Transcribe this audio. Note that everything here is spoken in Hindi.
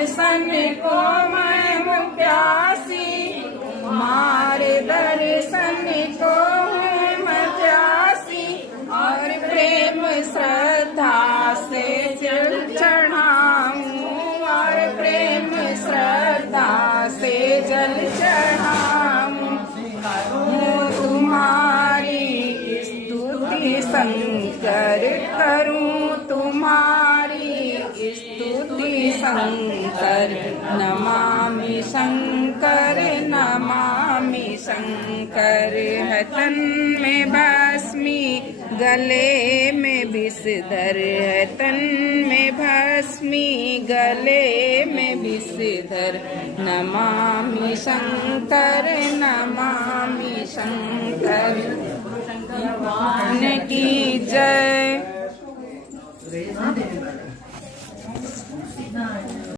दर्शन को मैं हूँ प्यासी, तुम्हारे दर्शन को हूँ मैं प्यासी, और प्रेम श्रद्धा से जल चढ़ाऊं, और प्रेम श्रद्धा से जल चढ़ाऊं। करूं तुम्हारी स्तुति शंकर, करूं तुम्हारी स्तुति शंकर, नमामि शंकर, नमामि शंकर। है तन में भस्मी, गले में विषधर, है तन में भस्मी, गले में विषधर, नमामि शंकर, नमामि शंकर। भगवान की जय।